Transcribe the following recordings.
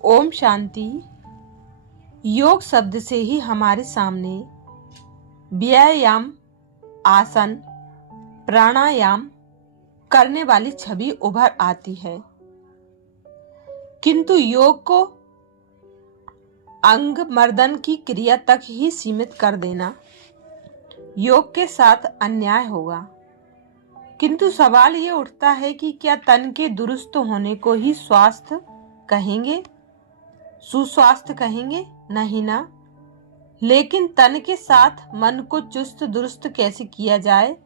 ओम शांति। योग शब्द से ही हमारे सामने व्यायाम, आसन, प्राणायाम करने वाली छवि उभर आती है, किंतु योग को अंग मर्दन की क्रिया तक ही सीमित कर देना योग के साथ अन्याय होगा। किंतु सवाल ये उठता है कि क्या तन के दुरुस्त होने को ही स्वास्थ्य कहेंगे, सुस्वास्थ्य कहेंगे? नहीं ना। लेकिन तन के साथ मन को चुस्त दुरुस्त कैसे किया जाए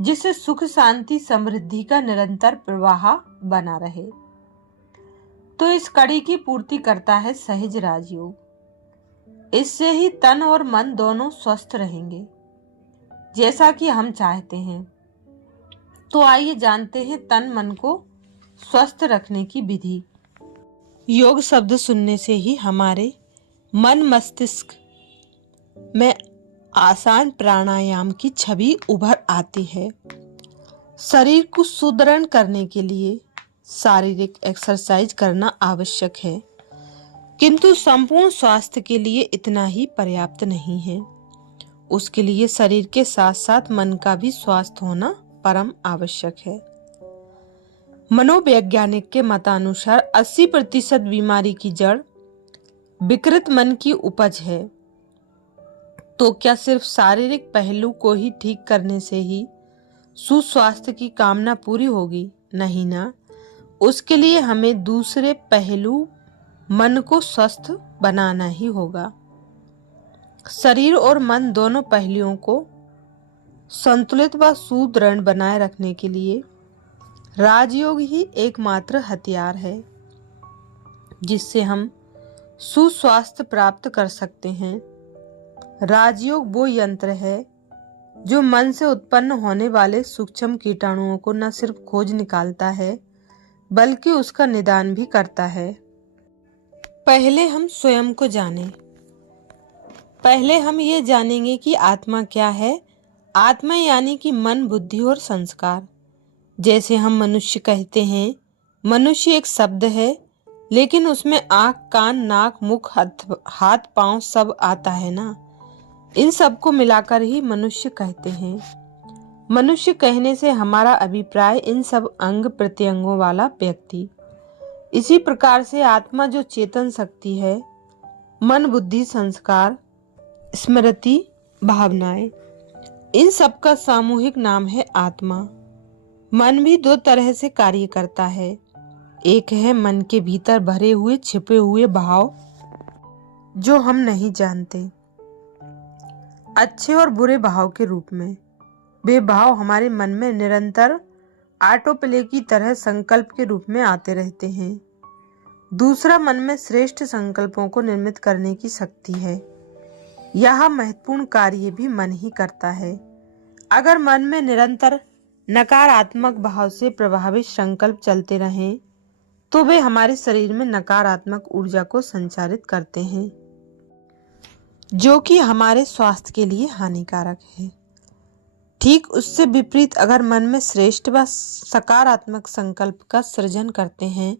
जिससे सुख शांति समृद्धि का निरंतर प्रवाह बना रहे, तो इस कड़ी की पूर्ति करता है सहज राजयोग। इससे ही तन और मन दोनों स्वस्थ रहेंगे जैसा कि हम चाहते हैं। तो आइए जानते हैं तन मन को स्वस्थ रखने की विधि। योग शब्द सुनने से ही हमारे मन मस्तिष्क में आसान प्राणायाम की छवि उभर आती है। शरीर को सुदृढ़ करने के लिए शारीरिक एक्सरसाइज करना आवश्यक है, किंतु संपूर्ण स्वास्थ्य के लिए इतना ही पर्याप्त नहीं है। उसके लिए शरीर के साथ साथ मन का भी स्वास्थ्य होना परम आवश्यक है। मनोवैज्ञानिक के मतानुसार 80% बीमारी की जड़ विकृत मन की उपज है। तो क्या सिर्फ शारीरिक पहलू को ही ठीक करने से ही सुस्वास्थ्य की कामना पूरी होगी? नहीं ना। उसके लिए हमें दूसरे पहलू मन को स्वस्थ बनाना ही होगा। शरीर और मन दोनों पहलुओं को संतुलित व सुदृढ़ बनाए रखने के लिए राजयोग ही एकमात्र हथियार है जिससे हम सुस्वास्थ्य प्राप्त कर सकते हैं। राजयोग वो यंत्र है जो मन से उत्पन्न होने वाले सूक्ष्म कीटाणुओं को न सिर्फ खोज निकालता है बल्कि उसका निदान भी करता है। पहले हम स्वयं को जानें। पहले हम ये जानेंगे कि आत्मा क्या है। आत्मा यानी कि मन, बुद्धि और संस्कार। जैसे हम मनुष्य कहते हैं, मनुष्य एक शब्द है, लेकिन उसमें आँख, कान, नाक, मुख, हाथ, पांव सब आता है ना। इन सब को मिलाकर ही मनुष्य कहते हैं। मनुष्य कहने से हमारा अभिप्राय इन सब अंग प्रत्यंगों वाला व्यक्ति। इसी प्रकार से आत्मा जो चेतन शक्ति है, मन, बुद्धि, संस्कार, स्मृति, भावनाएं, इन सब का सामूहिक नाम है आत्मा। मन भी दो तरह से कार्य करता है। एक है मन के भीतर भरे हुए छिपे हुए भाव जो हम नहीं जानते, अच्छे और बुरे भाव के रूप में। वे भाव हमारे मन में निरंतर ऑटो प्ले की तरह संकल्प के रूप में आते रहते हैं। दूसरा मन में श्रेष्ठ संकल्पों को निर्मित करने की शक्ति है। यह महत्वपूर्ण कार्य भी मन ही करता है। अगर मन में निरंतर नकारात्मक भाव से प्रभावित संकल्प चलते रहें तो वे हमारे शरीर में नकारात्मक ऊर्जा को संचारित करते हैं जो कि हमारे स्वास्थ्य के लिए हानिकारक है। ठीक उससे विपरीत अगर मन में श्रेष्ठ व सकारात्मक संकल्प का सृजन करते हैं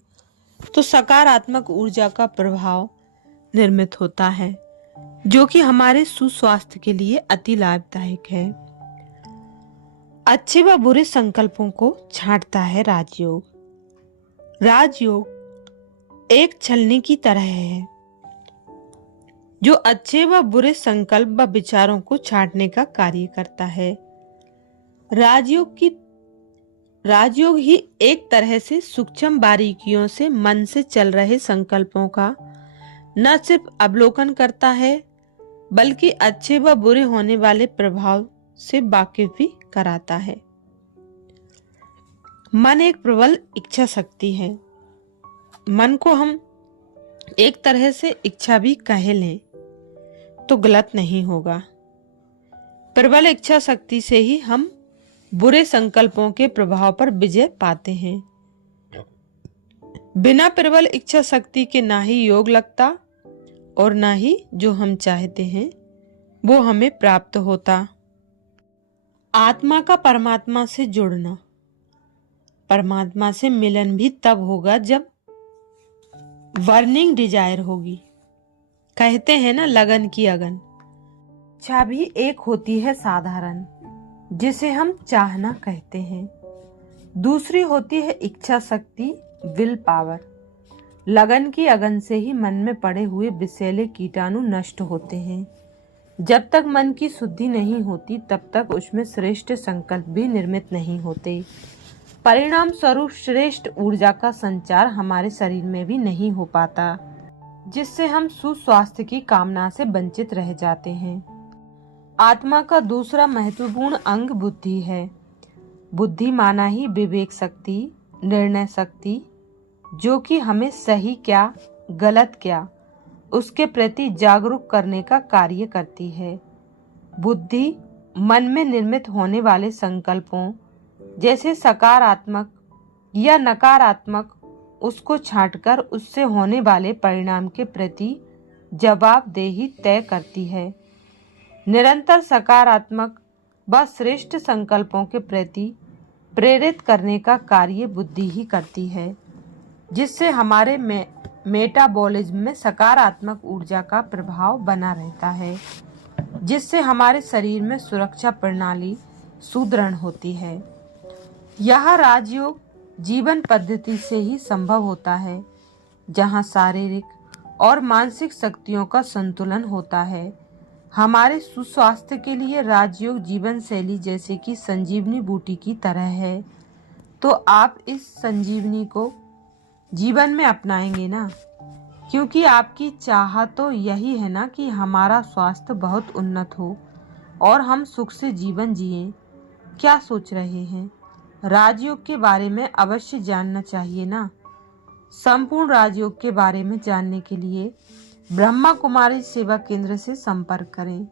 तो सकारात्मक ऊर्जा का प्रभाव निर्मित होता है जो कि हमारे सुस्वास्थ्य के लिए अति लाभदायक है। अच्छे व बुरे संकल्पों को छांटता है राजयोग। राजयोग एक छलनी की तरह है जो अच्छे व बुरे संकल्प व विचारों को छांटने का कार्य करता है। राजयोग ही एक तरह से सूक्ष्म बारीकियों से मन से चल रहे संकल्पों का न सिर्फ अवलोकन करता है बल्कि अच्छे व बुरे होने वाले प्रभाव से वाकिफ भी कराता है। मन एक प्रबल इच्छा शक्ति है। मन को हम एक तरह से इच्छा भी कह लें तो गलत नहीं होगा। प्रबल इच्छा शक्ति से ही हम बुरे संकल्पों के प्रभाव पर विजय पाते हैं। बिना प्रबल इच्छा शक्ति के ना ही योग लगता और ना ही जो हम चाहते हैं वो हमें प्राप्त होता। आत्मा का परमात्मा से जुड़ना, परमात्मा से मिलन भी तब होगा जब बर्निंग डिजायर होगी। कहते हैं ना, लगन की अगन। इच्छा भी एक होती है साधारण, जिसे हम चाहना कहते हैं। दूसरी होती है इच्छा शक्ति, विल पावर। लगन की अगन से ही मन में पड़े हुए विषैले कीटाणु नष्ट होते हैं। जब तक मन की शुद्धि नहीं होती तब तक उसमें श्रेष्ठ संकल्प भी निर्मित नहीं होते। परिणाम स्वरूप श्रेष्ठ ऊर्जा का संचार हमारे शरीर में भी नहीं हो पाता, जिससे हम सुस्वास्थ्य की कामना से वंचित रह जाते हैं। आत्मा का दूसरा महत्वपूर्ण अंग बुद्धि है। बुद्धि माना ही विवेक शक्ति, निर्णय शक्ति, जो कि हमें सही क्या गलत क्या उसके प्रति जागरूक करने का कार्य करती है। बुद्धि मन में निर्मित होने वाले संकल्पों जैसे सकारात्मक या नकारात्मक उसको छांटकर उससे होने वाले परिणाम के प्रति जवाबदेही तय करती है। निरंतर सकारात्मक व श्रेष्ठ संकल्पों के प्रति प्रेरित करने का कार्य बुद्धि ही करती है, जिससे हमारे मेटाबॉलिज्म में सकारात्मक ऊर्जा का प्रभाव बना रहता है, जिससे हमारे शरीर में सुरक्षा प्रणाली सुदृढ़ होती है। यह राजयोग जीवन पद्धति से ही संभव होता है, जहाँ शारीरिक और मानसिक शक्तियों का संतुलन होता है। हमारे सुस्वास्थ्य के लिए राजयोग जीवन शैली जैसे कि संजीवनी बूटी की तरह है। तो आप इस संजीवनी को जीवन में अपनाएंगे ना, क्योंकि आपकी चाह तो यही है ना कि हमारा स्वास्थ्य बहुत उन्नत हो और हम सुख से जीवन जिएं। क्या सोच रहे हैं? राजयोग के बारे में अवश्य जानना चाहिए ना। संपूर्ण राजयोग के बारे में जानने के लिए ब्रह्मा कुमारी सेवा केंद्र से संपर्क करें।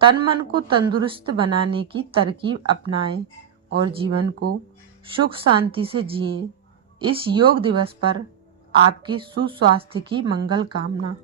तन मन को तंदुरुस्त बनाने की तरकीब अपनाएं और जीवन को सुख शांति से जिएं। इस योग दिवस पर आपके सुस्वास्थ्य की मंगल कामना।